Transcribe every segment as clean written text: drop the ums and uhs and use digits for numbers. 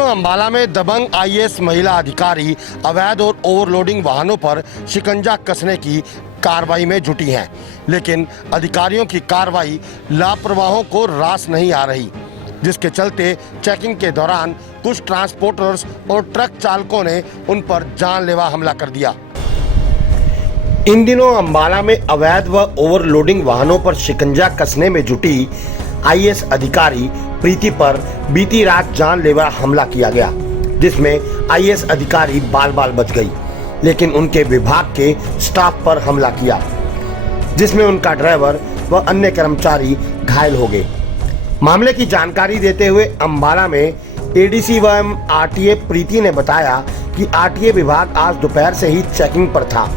दिनों अंबाला में दबंग आईएएस महिला अधिकारी अवैध और ओवरलोडिंग वाहनों पर शिकंजा कसने की कार्रवाई में जुटी हैं, लेकिन अधिकारियों की कार्रवाई लापरवाहों को रास नहीं आ रही, जिसके चलते चेकिंग के दौरान कुछ ट्रांसपोर्टर्स और ट्रक चालकों ने उन पर जानलेवा हमला कर दिया। इन दिनों अंबाला में अवैध व ओवरलोडिंग वाहनों पर शिकंजा कसने में जुटी आईएएस अधिकारी प्रीति पर बीती रात जानलेवा हमला किया गया, जिसमें आईएएस अधिकारी बाल बाल बच गई, लेकिन उनके विभाग के स्टाफ पर हमला किया, जिसमें उनका ड्राइवर व अन्य कर्मचारी घायल हो गए। मामले की जानकारी देते हुए अंबाला में एडीसी व आरटीए प्रीति ने बताया कि आरटीए विभाग आज दोपहर से ही चेकिंग पर था।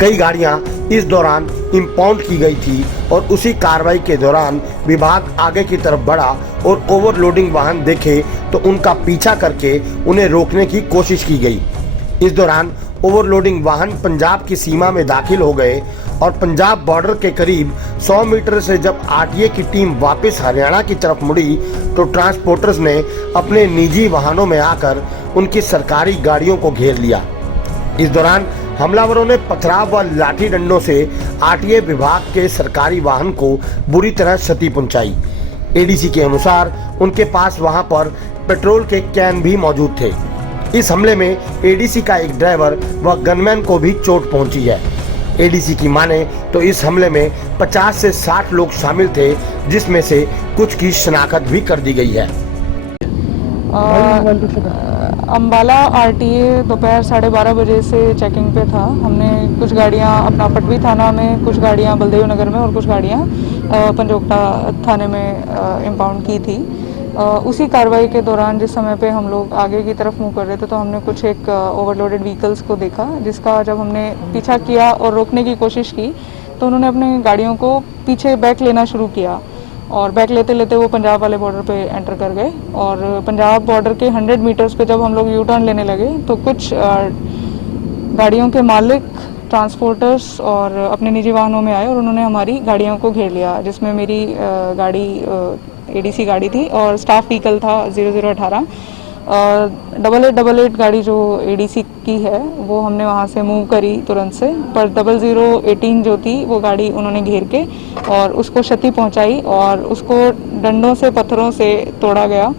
कई गाड़ियां इस दौरान इंपाउंड की गई थी और उसी कार्रवाई के दौरान विभाग आगे की तरफ बढ़ा और ओवरलोडिंग वाहन देखे तो उनका पीछा करके उन्हें रोकने की कोशिश की गई। इस दौरान ओवरलोडिंग वाहन पंजाब की सीमा में दाखिल हो गए और पंजाब बॉर्डर के करीब 100 मीटर से जब आरटीए की टीम वापस हरियाणा की तरफ मुड़ी तो ट्रांसपोर्टर्स ने अपने निजी वाहनों में आकर उनकी सरकारी गाड़ियों को घेर लिया। इस दौरान हमलावरों ने पथराव व लाठी डंडों से आरटीए विभाग के सरकारी वाहन को बुरी तरह क्षति पहुंचाई। एडीसी के अनुसार उनके पास वहां पर पेट्रोल के कैन भी मौजूद थे। इस हमले में एडीसी का एक ड्राइवर व गनमैन को भी चोट पहुंची है। एडीसी की माने तो इस हमले में 50 से 60 लोग शामिल थे, जिसमें से कुछ की शनाख्त भी कर दी गई है। अंबाला आरटीए दोपहर 12:30 बजे से चेकिंग पे था। हमने कुछ गाड़ियां अपना पटवी थाना में, कुछ गाड़ियां बलदेव नगर में और कुछ गाड़ियां पंजोकटा थाने में इम्पाउंड की थी। उसी कार्रवाई के दौरान जिस समय पे हम लोग आगे की तरफ मूव कर रहे थे तो हमने कुछ एक ओवरलोडेड व्हीकल्स को देखा, जिसका जब हमने पीछा किया और रोकने की कोशिश की तो उन्होंने अपनी गाड़ियों को पीछे बैक लेना शुरू किया और बैक लेते लेते वो पंजाब वाले बॉर्डर पे एंटर कर गए। और पंजाब बॉर्डर के 100 मीटर्स पे जब हम लोग यू टर्न लेने लगे तो कुछ गाड़ियों के मालिक, ट्रांसपोर्टर्स और अपने निजी वाहनों में आए और उन्होंने हमारी गाड़ियों को घेर लिया, जिसमें मेरी गाड़ी एडीसी गाड़ी थी और स्टाफ व्हीकल था 0018। 8888 गाड़ी जो एडीसी की है वो हमने वहाँ से मूव करी तुरंत से, पर 0018 जो थी वो गाड़ी उन्होंने घेर के और उसको क्षति पहुँचाई और उसको डंडों से, पत्थरों से तोड़ा गया।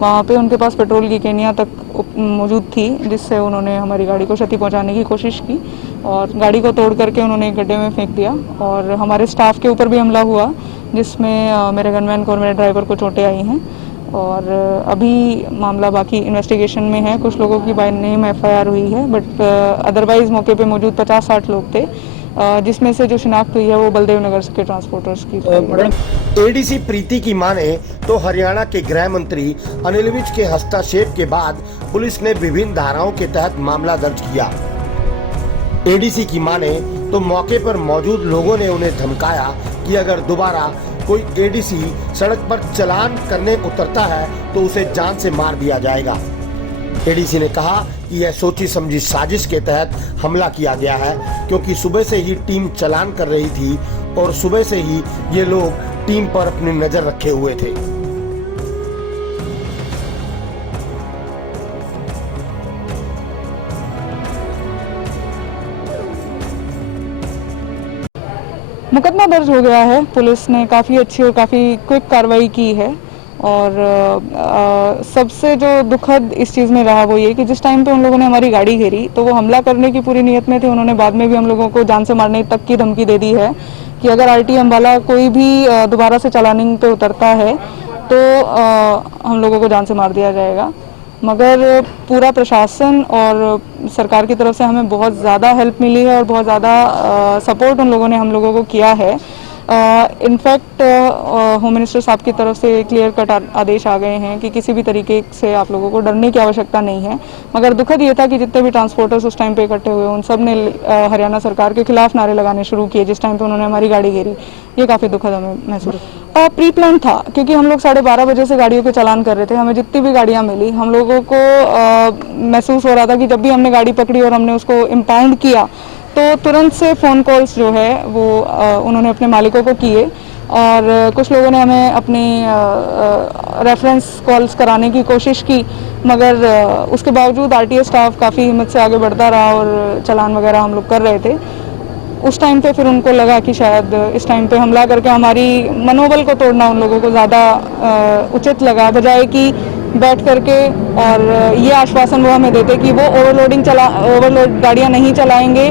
वहाँ पे उनके पास पेट्रोल की केनियाँ तक मौजूद थी, जिससे उन्होंने हमारी गाड़ी को क्षति पहुँचाने की कोशिश की और गाड़ी को तोड़ करके उन्होंने एक गड्ढे में फेंक दिया। और हमारे स्टाफ के ऊपर भी हमला हुआ, जिसमें मेरे गनमैन को और मेरे ड्राइवर को चोटें आई हैं और अभी मामला बाकी इन्वेस्टिगेशन में है। कुछ लोगों की बाय नेम एफआईआर हुई है, बट अदरवाइज मौके पे मौजूद 50-60 लोग थे, जिसमें से जो शिनाख्त हुई है वो बलदेव नगर के ट्रांसपोर्टर्स की। एडीसी प्रीति की माने तो हरियाणा के गृह मंत्री अनिल विज के हस्तक्षेप के बाद पुलिस ने विभिन्न धाराओं के तहत मामला दर्ज किया। एडीसी की माने तो मौके पर मौजूद लोगों ने उन्हें धमकाया कि अगर दोबारा कोई एडीसी सड़क पर चालान करने उतरता है तो उसे जान से मार दिया जाएगा। एडीसी ने कहा कि यह सोची समझी साजिश के तहत हमला किया गया है, क्योंकि सुबह से ही टीम चालान कर रही थी और सुबह से ही ये लोग टीम पर अपनी नजर रखे हुए थे। मुकदमा दर्ज हो गया है। पुलिस ने काफ़ी अच्छी और काफ़ी क्विक कार्रवाई की है और सबसे जो दुखद इस चीज़ में रहा वो ये कि जिस टाइम पे उन लोगों ने हमारी गाड़ी घेरी तो वो हमला करने की पूरी नीयत में थे। उन्होंने बाद में भी हम लोगों को जान से मारने तक की धमकी दे दी है कि अगर आरटीए अंबाला कोई भी दोबारा से चालानिंग पे उतरता है तो हम लोगों को जान से मार दिया जाएगा। मगर पूरा प्रशासन और सरकार की तरफ से हमें बहुत ज़्यादा हेल्प मिली है और बहुत ज़्यादा सपोर्ट उन लोगों ने हम लोगों को किया है। इनफैक्ट होम मिनिस्टर साहब की तरफ से क्लियर कट आदेश आ गए हैं कि किसी भी तरीके से आप लोगों को डरने की आवश्यकता नहीं है। मगर दुखद ये था कि जितने भी ट्रांसपोर्टर्स उस टाइम पे इकट्ठे हुए उन सब ने हरियाणा सरकार के खिलाफ नारे लगाने शुरू किए जिस टाइम पे उन्होंने हमारी गाड़ी घेरी। ये काफ़ी दुखद हमें महसूस प्री प्लान था, क्योंकि हम लोग 12:30 बजे से गाड़ियों के चालान कर रहे थे। हमें जितनी भी गाड़ियाँ मिली हम लोगों को महसूस हो रहा था कि जब भी हमने गाड़ी पकड़ी और हमने उसको इम्पाउंड किया तो तुरंत से फ़ोन कॉल्स जो है वो उन्होंने अपने मालिकों को किए और कुछ लोगों ने हमें अपनी रेफरेंस कॉल्स कराने की कोशिश की मगर उसके बावजूद आरटीए स्टाफ काफ़ी हिम्मत से आगे बढ़ता रहा और चालान वगैरह हम लोग कर रहे थे। उस टाइम पे फिर उनको लगा कि शायद इस टाइम पे हमला करके हमारी मनोबल को तोड़ना उन लोगों को ज़्यादा उचित लगा, बजाय कि बैठ करके और ये आश्वासन वो हमें देते कि वो ओवरलोड गाड़ियाँ नहीं चलाएंगे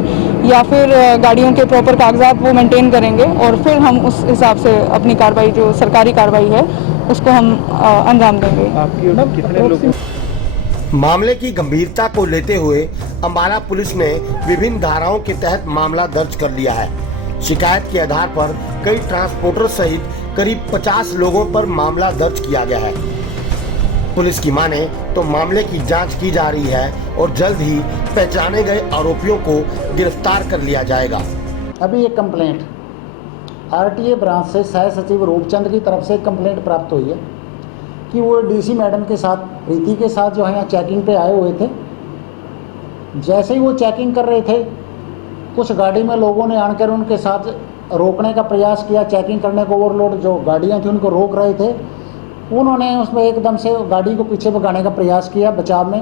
या फिर गाड़ियों के प्रॉपर कागजात वो मेंटेन करेंगे और फिर हम उस हिसाब से अपनी कार्रवाई जो सरकारी कार्रवाई है उसको हम अंजाम देंगे। आपकी ओर कितने लोग? मामले की गंभीरता को लेते हुए अम्बाला पुलिस ने विभिन्न धाराओं के तहत मामला दर्ज कर लिया है। शिकायत के आधार पर कई ट्रांसपोर्टर सहित करीब 50 लोगों पर मामला दर्ज किया गया है। पुलिस की माने तो मामले की जांच की जा रही है और जल्द ही पहचाने गए आरोपियों को गिरफ्तार कर लिया जाएगा। अभी एक कंप्लेंट आरटीए ब्रांच से सह सचिव रूपचंद की तरफ से एक कंप्लेंट प्राप्त हुई है कि वो डीसी मैडम के साथ प्रीति के साथ जो है यहाँ चेकिंग पे आए हुए थे। जैसे ही वो चेकिंग कर रहे थे, कुछ गाड़ी में लोगों ने आकर उनके साथ रोकने का प्रयास किया, चेकिंग करने को। ओवरलोड जो गाड़ियाँ थी उनको रोक रहे थे। उन्होंने उसमें एकदम से गाड़ी को पीछे भगाने का प्रयास किया बचाव में,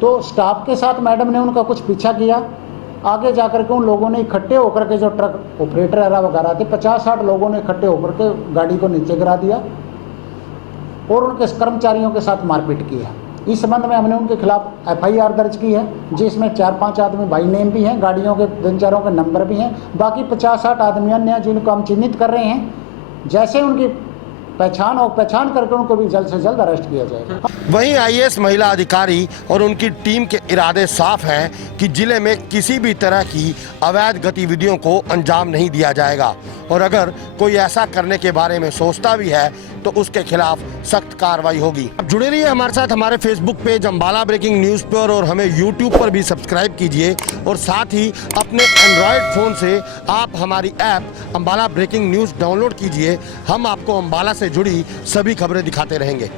तो स्टाफ के साथ मैडम ने उनका कुछ पीछा किया। आगे जाकर के उन लोगों ने इकट्ठे होकर के जो ट्रक ऑपरेटर वगैरह थे 50-60 लोगों ने इकट्ठे होकर के गाड़ी को नीचे गिरा दिया और उनके कर्मचारियों के साथ मारपीट की है। इस संबंध में हमने उनके खिलाफ एफआईआर दर्ज की है, जिसमें 4-5 आदमी बाई नेम भी हैं, गाड़ियों के 3-4 के नंबर भी हैं। बाकी 50-60 आदमी अन्य हैं जिनको हम चिन्हित कर रहे हैं। जैसे उनकी पहचान करके उनको भी जल्द से जल्द अरेस्ट किया जाएगा। वहीं आईएएस महिला अधिकारी और उनकी टीम के इरादे साफ हैं कि जिले में किसी भी तरह की अवैध गतिविधियों को अंजाम नहीं दिया जाएगा और अगर कोई ऐसा करने के बारे में सोचता भी है तो उसके खिलाफ सख्त कार्रवाई होगी। अब जुड़े रहिए हमारे साथ हमारे Facebook page Ambala breaking news पर और हमें यूट्यूब पर भी सब्सक्राइब कीजिए और साथ ही अपने एंड्रॉयड फ़ोन से आप हमारी app Ambala breaking news download कीजिए। हम आपको अम्बाला से जुड़ी सभी खबरें दिखाते रहेंगे।